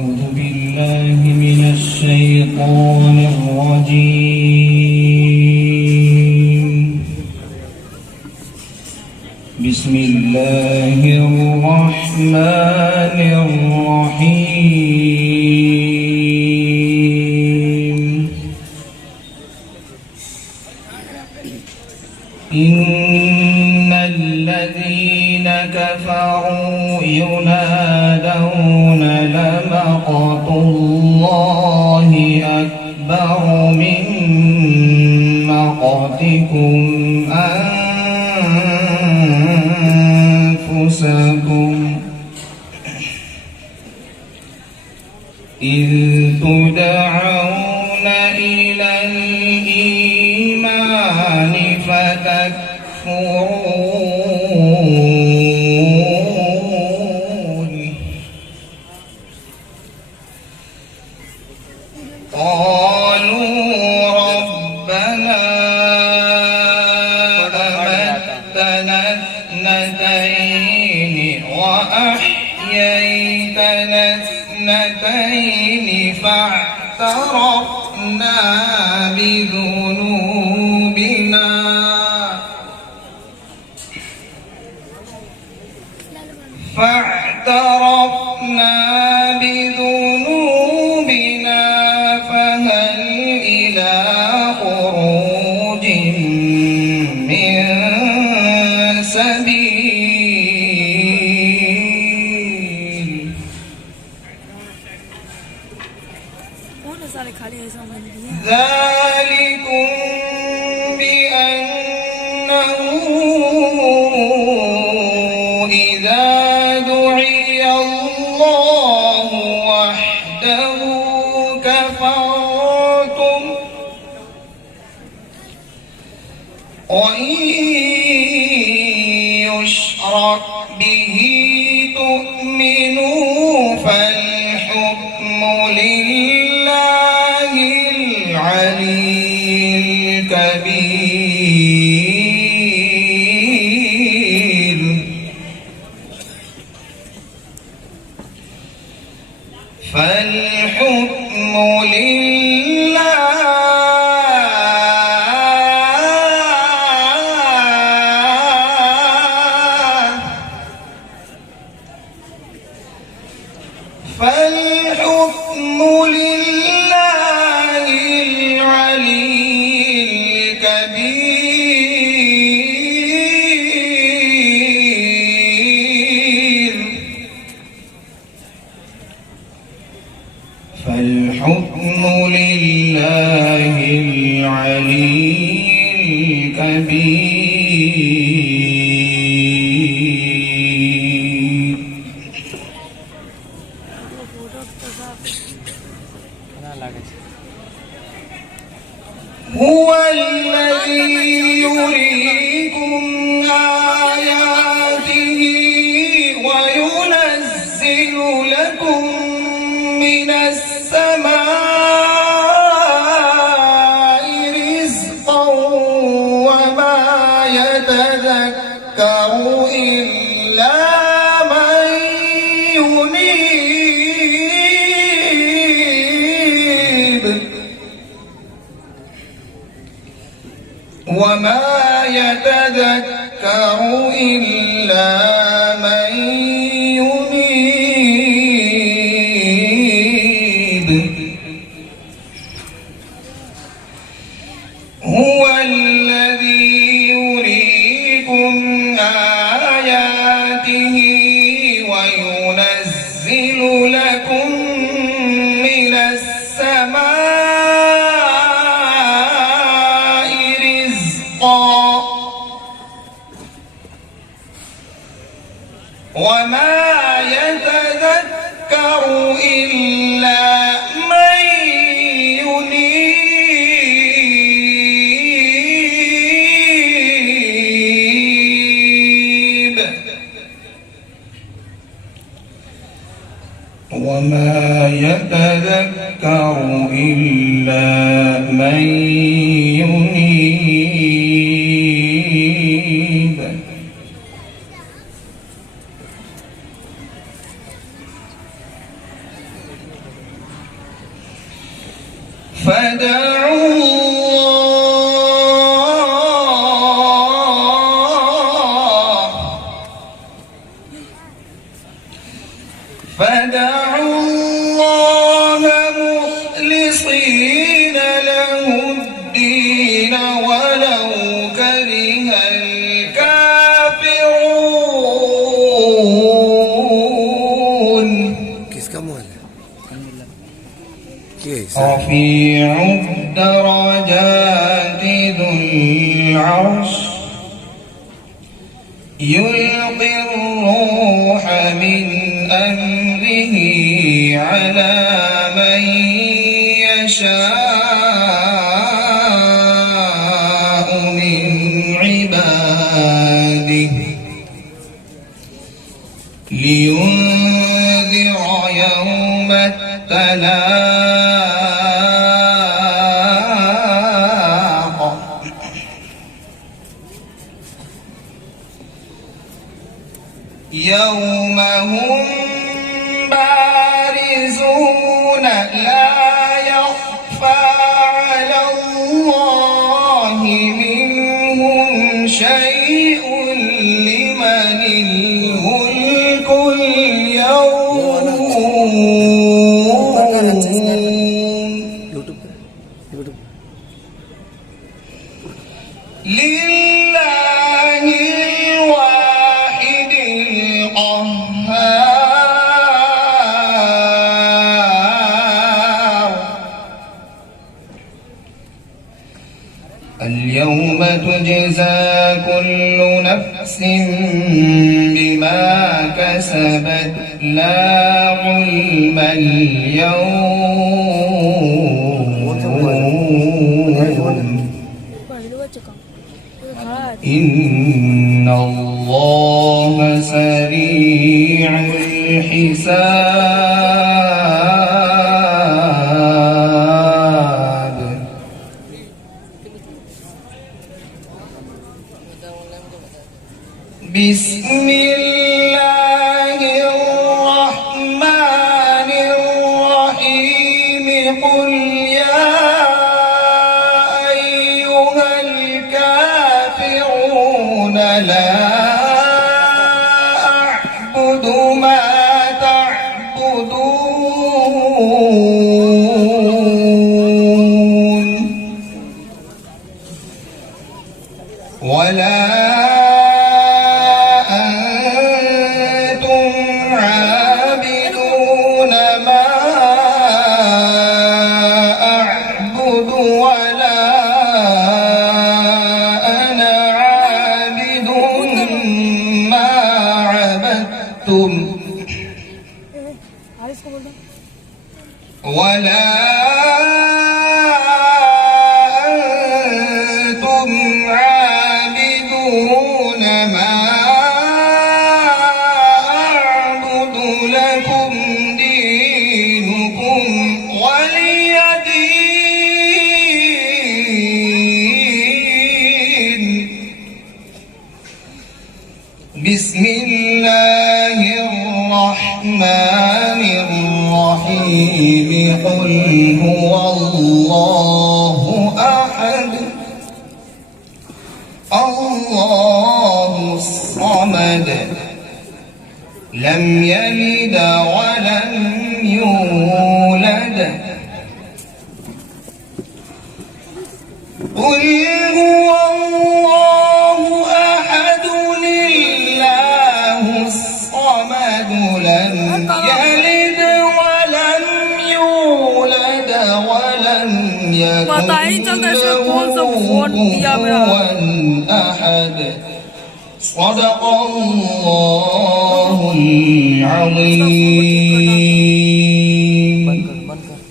أعوذ بالله من الشيطان الرجيم. بسم الله الرحمن الرحيم. إن الذين كفروا ينادون لمقت الله أكبر من مقتكم أنفسكم إذ تدعون إلى الإيمان فتكفرون. قالوا ربنا أمتنا اثنتين وأحييتنا اثنتين فاعترفنا بذنوبنا فهل إلى خروج من سبيل. ذلكم بأنه إذا دعي الله وحده كفرتم وإن يشرك به تؤمنوا فالحكم لله العلي الكبير. فالحكم لله العلي الكبير. فالحكم لله العلي الكبير. هو الذي يريكم آياته وينزل لكم من السماء رزقا وما يتذكر إلا من ينيب. وما يتذكر إلا من ينيب. هو الذي يريكم آياته وينزل لكم من السماء رزقا وما يتذكر إلا من ينيب. وما يتذكر إلا من ينيب. رفيع الدرجات ذو العرش يلقي الروح من أمره على من يشاء من عباده لينذر يوم التلاق يوم هم بارزون لا يخفى على الله منهم شيء لمن الملك اليوم لله الواحد القهار اليوم تجزى كل نفس بما كسبت لا ظلم اليوم إن الله سريع الحساب بسم الله الرحمن الرحيم قل يا أيها الكافرون لا أعبد ما تعبدون ولا أنتم عابدون ما أعبد ولا أنا عابد ما عبدتم ولا أنتم عابدون ما أعبد لكم دينكم ولي دين بسم الله الرحمن الرحيم قل هو الله أحد الله الصمد لم يلد ولم يولد قل هو الله أحد الله الصمد لم يلد ولم يولد ولم يكن له كفوا أحد صدق الله العظيم